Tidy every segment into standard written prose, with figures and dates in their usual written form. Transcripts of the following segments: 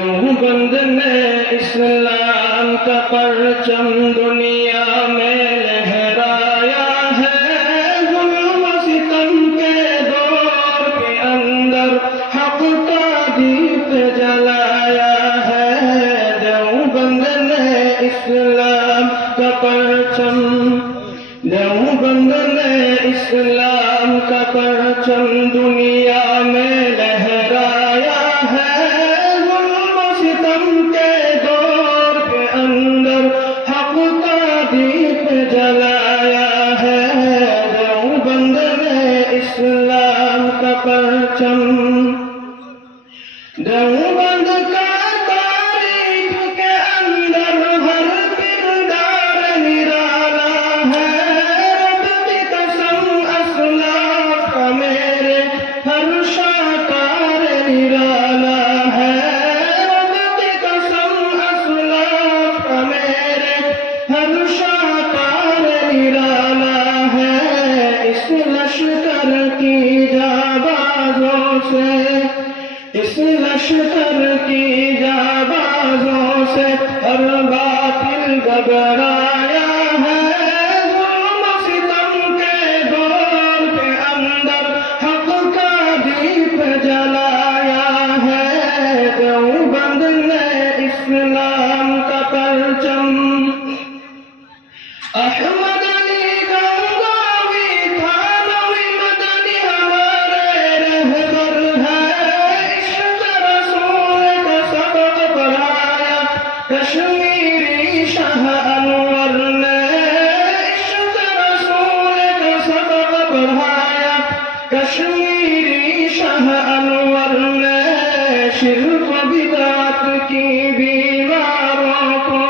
دیوبند نے اسلام کا پرچم دنیا میں لہرایا ہے، ظلم و ستم کے دور کے اندر حق کا دیپ جلایا ہے۔ دیوبند نے اسلام کا پرچم، دیوبند نے اسلام کا پرچم دنیا میں لہرایا ہے، ظلم و ستم کے دور کے اندر حق کا دیپ جلایا ہے۔ دیوبند نے اسلام کا پرچم، دیوبند کا تاریخ کے اندر ہر کردار نرالا ہے، رب کی قسم اسلاف کا میرے ہر شاکار نرالا ہے، رب کی قسم اسلاف کا میرے ہر شاکار نرالا ہے۔ اس لشکر کی جانبازوں سے، اس لشکر کی جانبازوں سے ہر باطل گھبرایا ہے، ظلم و ستم کے دور کے اندر حق کا دیپ جلایا ہے۔ دیوبند نے اسلام کا پرچم، احمد علی گنگاوی تھانوی مدنی ہمارے رہبر ہے، عشق رسول کا سبق پڑھایا کشمیری شاہ انور نے، عشق رسول کا سبق پڑھایا کشمیری شاہ انور نے۔ شرک و بدعت کی بیماروں کو،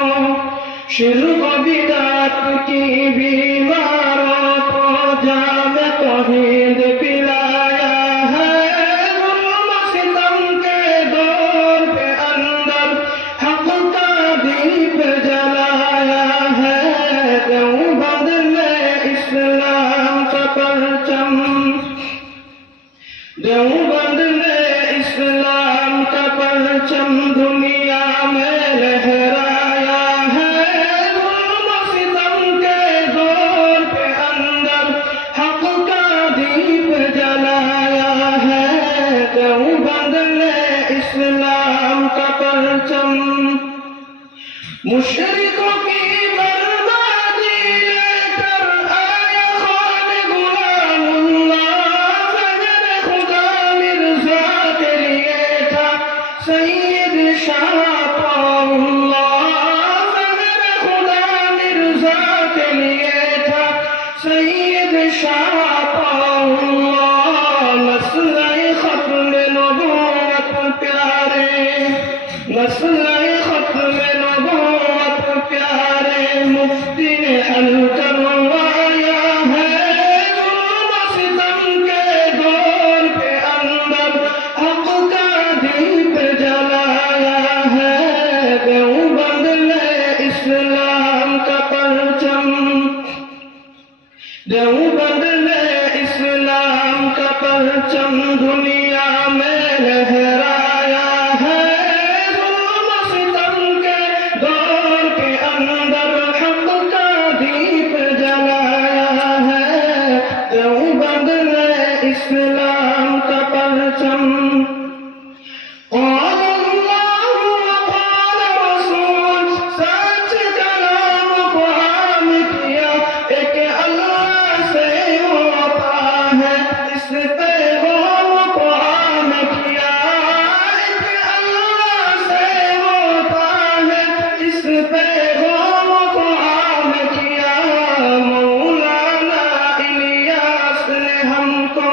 شرک و بدعت کی بیماروں کو جام توحید پلایا ہے، ظلم و ستم کے دور کے اندر حق کا دیپ جلایا ہے۔ دیوبند نے اسلام کا پرچم، دیوبند نے اسلام کا پرچم دنیا میں لہرایا ہے، ظلم و ستم کے دور کے اندر حق کا دیپ جلایا ہے۔ دیوبند نے اسلام کا پرچم، مشرکوں کی بربادی لے کر آیا خوان غلام اللہ، فجر خدا مرزا کے لیے تھا سید شاہ اللہ، فجر خدا مرزا کے لیے تھا سید شاہ اللہ۔ مسئلہ ختم نبوت پیارے، مسئلہ ختم نبوت پیارے مفتی نے حل کروایا ہے، ظلم و ستم کے دور کے اندر حق کا دیپ جلایا ہے۔ دیوبند نے اسلام کا پرچم، دیوبند نے اسلام کا پرچم دنیا میں لہرایا ہے، ظلم و ستم کے دور کے اندر حق کا دیپ جلایا ہے۔ دیوبند نے اسلام کا پرچم، قال اللہ وقال رسول، سچ کلام کو عام کیا، ایک اللہ سے ہوتا ہے، اس پیغام کو عام کیا، ایک اللہ سے ہوتا ہے، اس پیغام کو عام کیا۔ مولانا الیاس نے ہم کو،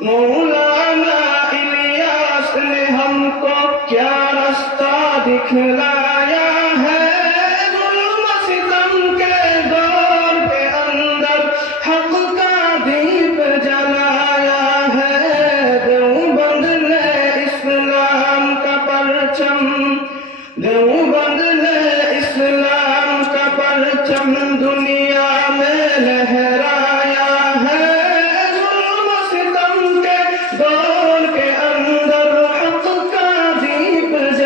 مولانا الیاس نے ہم کو کیا رستہ دکھلایا ہے، ظلم و ستم کے دور کے اندر حق کا دیپ جلایا ہے۔ دیوبند نے اسلام کا پرچم، دیوبند نے اسلام کا پرچم دنیا میں لہرایا ہے، ظلم و ستم کے دور کے اندر حق کا دیپ جلایا